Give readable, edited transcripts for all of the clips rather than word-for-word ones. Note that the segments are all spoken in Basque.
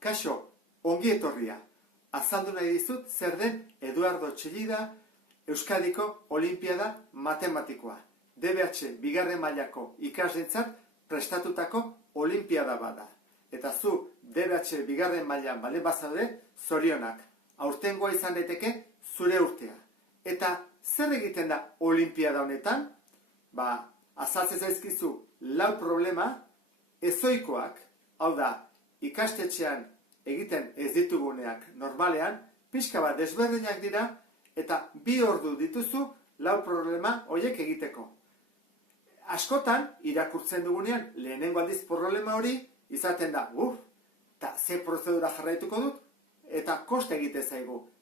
Kaixo, ongi etorria. Azaldu nahi dizut zer den Eduardo Txillida Euskadiko Olimpiada Matematikoa. DBH bigarren mailako ikaslentzat prestatutako olimpiada bada. Eta zu DBH bigarren mailan bale bazaude, zorionak. Aurtengoa izan daiteke zure urtea. Eta zer egiten da olimpiada honetan? Azaltzen zaizkizu lau problema ezoikoak, hau da, ikastetxean egiten ez dituguneak normalean, pixka bat desberdinak dira, eta 2 ordu dituzu lau problema horiek egiteko. Askotan, irakurtzen dugunean, lehenengo aldiz problema hori izaten da, eta ze prozedura jarraituko dut, eta koste egite zaigu.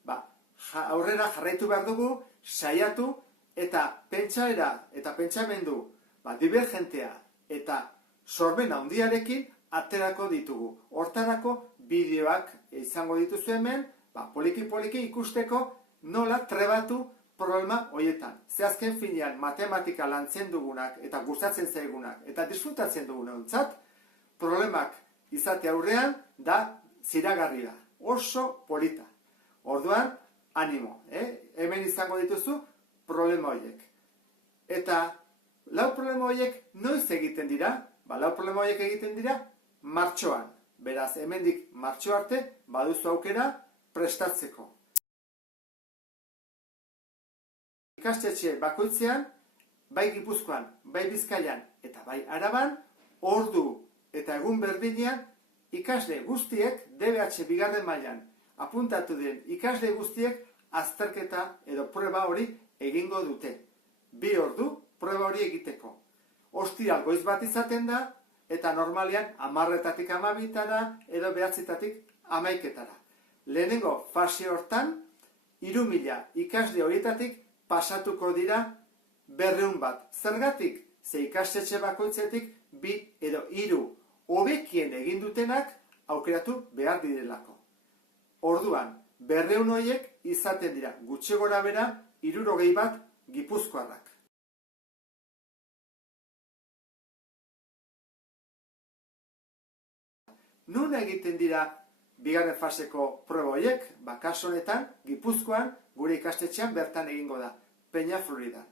Aurrera jarraitu behar dugu, saiatu, eta pentsaera eta pentsamendu divergentea eta sormen handiarekin aterako ditugu. Hortarako bideoak izango dituzu hemen, poliki-poliki ikusteko nola trebatu problema horietan. Ze azken finean matematika lantzen dugunak eta gustatzen zaigunak eta disfrutatzen dugunontzat, problemak izate aurrean da ziragarria, oso polita. Orduan, animo, hemen izango dituzu problema horiek. Eta lau problema horiek noiz egiten dira? Lau problema horiek egiten dira martxoan. Beraz, hemendik martxo arte baduzu aukera prestatzeko. Ikastetxe bakoitzean, bai Gipuzkoan, bai Bizkaian eta bai Araban, ordu eta egun berdinean ikasle guztiek DBH bigarren mailan apuntatu den ikasle guztiek azterketa edo proba hori egingo dute. 2 ordu proba hori egiteko. Ostiral goiz bat izaten da, eta normalean 10-etatik 12-tara edo 9-etatik 11-tara. Lehenengo fase hortan, 3.000 ikasle horietatik pasatuko dira 200 bat. Zergatik, ze ikastetxe bakoitzetik 2 edo 3 hobekien egin dutenak aukeratu behar direlako. Orduan, 200 horiek izaten dira gutxi gora bera 60 bat gipuzkoarrak. Nun egiten dira bigarren faseko proba horiek? Kasu honetan, Gipuzkoan, gure ikastetxean bertan egingo da, Peña Floridan.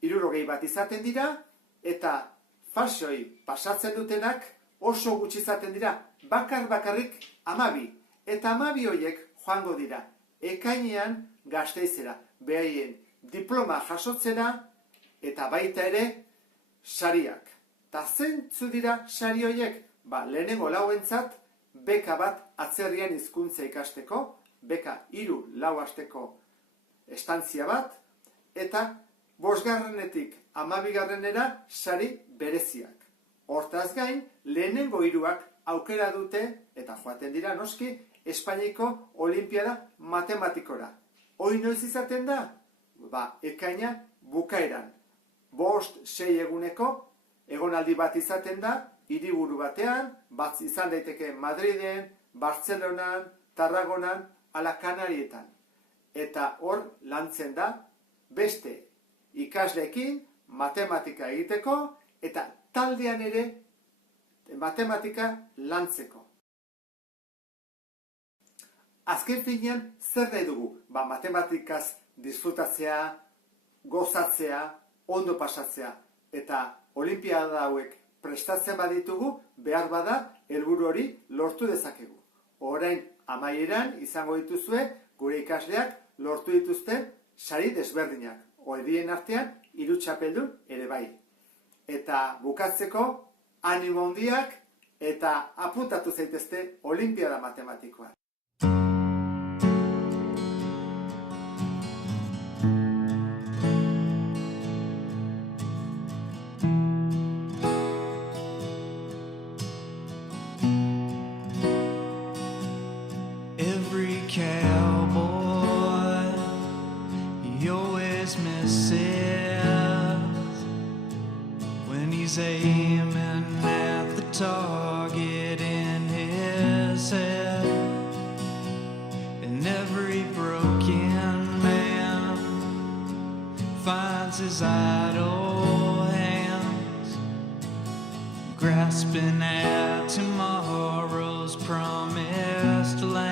60 bat izaten dira, eta fase hori pasatzen dutenak oso gutxi izaten dira, bakarrik 12. Eta 12 horiek joango dira, ekainean Gasteizera, behaien diploma jasotzera, eta baita ere sariak. Ta zeintzu dira sari horiek? Lehenengo lauentzat, beka bat atzerrian hizkuntza ikasteko, beka 3-4 asteko estantzia bat, eta 5-garrenetik 12-garrenera sari bereziak. Hortaz gain, lehenengo 3ak aukera dute, eta joaten dira noski, Espainiako Olimpiada Matematikora. Hoi noiz izaten da? Ekaina bukaeran. 5-6 eguneko egonaldi bat izaten da, hiriburu batean, bat izan daiteke Madriden, Bartzelonan, Tarragonan, ala Kanarietan. Eta hor lantzen da beste ikasleekin matematika egiteko eta taldean ere matematika lantzeko. Azken finean zer nahi dugu? Matematikaz disfrutatzea, gozatzea, ondo pasatzea eta olimpiada hauek prestatzen baditugu, behar bada, helburu hori lortu dezakegu. Orain amaieran izango dituzue, gure ikasleak lortu dituzten sari desberdinak. Horien artean, 3 txapeldun ere bai. Eta bukatzeko, animo handiak eta apuntatu zaitezte Olimpiada Matematikoan. Cowboy, he always misses when he's aiming at the target in his head. And every broken man finds his idle hands grasping at tomorrow's promised land.